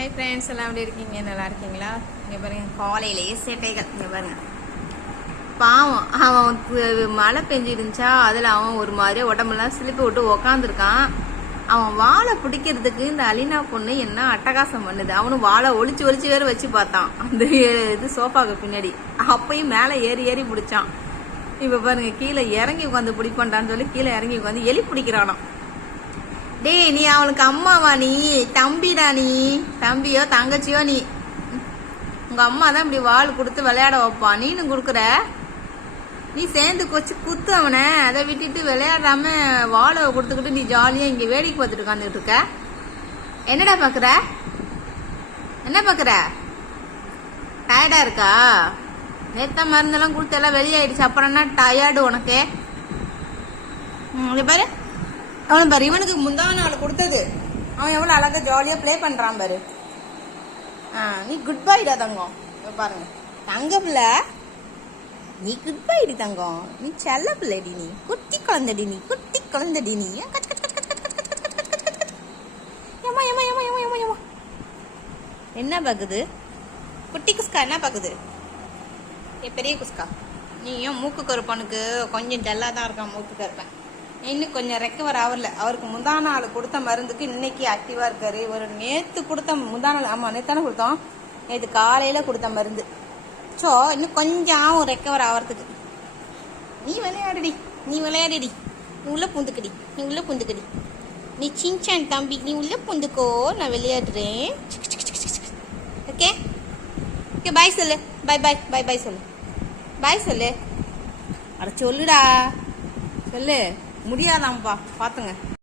Hi friends எல்லாம் எப்படி இருக்கீங்க? நல்லா இருக்கீங்களா? இங்கே பாருங்க காலையிலேயே சேட்டைகள். இங்கே பாருங்க. பாவம். அவன் மழை பெஞ்சிருந்துச்சா? அதில் அவன் ஒரு மாதிரி உடம்பெல்லாம் சிலிப்பி விட்டு உக்காந்துருக்கான். அவன் வாழை பிடிக்கிறதுக்கு இந்த அலினா பொண்ணு என்ன அட்டகாசம் பண்ணுது? அவனும் வாழை ஒளிச்சு ஒளிச்சு வேற வச்சு பார்த்தான். அந்த இது சோஃபாக்கு பின்னாடி. அப்பயும் மேலே ஏறி ஏறி பிடிச்சான். இப்போ பாருங்க கீழே இறங்கி உட்காந்து பிடிப்பான்டான்னு சொல்லி கீழே இறங்கி உட்காந்து எலி பிடிக்கிறானான் டேய் நீ அவளுக்கு அம்மாவா நீ? தம்பிடா நீ. தம்பியோ தங்கச்சியோ நீ. உங்க அம்மா தான் இப்படி வாழ் கொடுத்து விளையாட வைப்பா. நீனு கொடுக்குற? நீ சேர்ந்து கொச்சு குத்து அவனை. அதை விட்டுட்டு விளையாடாம வாழை கொடுத்துக்கிட்டு நீ ஜாலியா இங்க வேடிக்கை பார்த்துட்டு உட்காந்துட்டு இருக்க. என்னடா பாக்குற என்ன பாக்குற டயர்டா இருக்கா? நேத்த மருந்தெல்லாம் கொடுத்து எல்லாம் வெளியாயிடுச்சு. அப்புறம் என்ன டயர்டு உனக்கு? ம், பாரு. அவன் பாரு இவனுக்கு முந்தா நாள் கொடுத்தது அவன் எவ்வளோ அழகாக ஜாலியாக ப்ளே பண்ணுறான் பாரு ஆ நீ குட் பைடா தங்கம் இப்போ பாருங்க தங்க பிள்ளை நீ குட் பைடி தங்கம் நீ செல்ல பிள்ளைடி நீ குட்டி குழந்தடி நீ குட்டி குழந்தடி நீ ஏமா ஏமா ஏமா ஏமா ஏமா ஏமா என்ன பார்க்குது குட்டி குஸ்கா என்ன பார்க்குது ஏ பெரிய குஸ்கா நீ ஏன் மூக்கு கருப்பனுக்கு கொஞ்சம் டல்லாக தான் இருக்கான் மூக்கு கருப்பேன் இன்னும் கொஞ்சம் ரெக்கவர் ஆகல. அவருக்கு முந்தான நாள் கொடுத்த மருந்துக்கு இன்னைக்கு ஆக்டிவா இருக்காரு. ஒரு நேத்து கொடுத்த முந்தான நாள் ஆமா நேத்தானே கொடுத்தோம்? நேற்று காலையில கொடுத்த மருந்து. ஸோ இன்னும் கொஞ்சம் ஆகும் ரெக்கவர் ஆகிறதுக்கு நீ விளையாடுடி நீ விளையாடுடி. நீ உள்ள பூந்துக்கடி நீ உள்ள பூந்துக்கடி. நீ சின்சான் தம்பி நீ உள்ள பூந்துக்கோ நான் விளையாடுறேன். ஓகே ஓகே பாய் சொல்லு. பாய் பாய் பாய் பாய் சொல்லு. பாய் சொல்லு. அட சொல்லுடா. சொல்லு. முடியாதாம்ப்பா பார்த்துங்க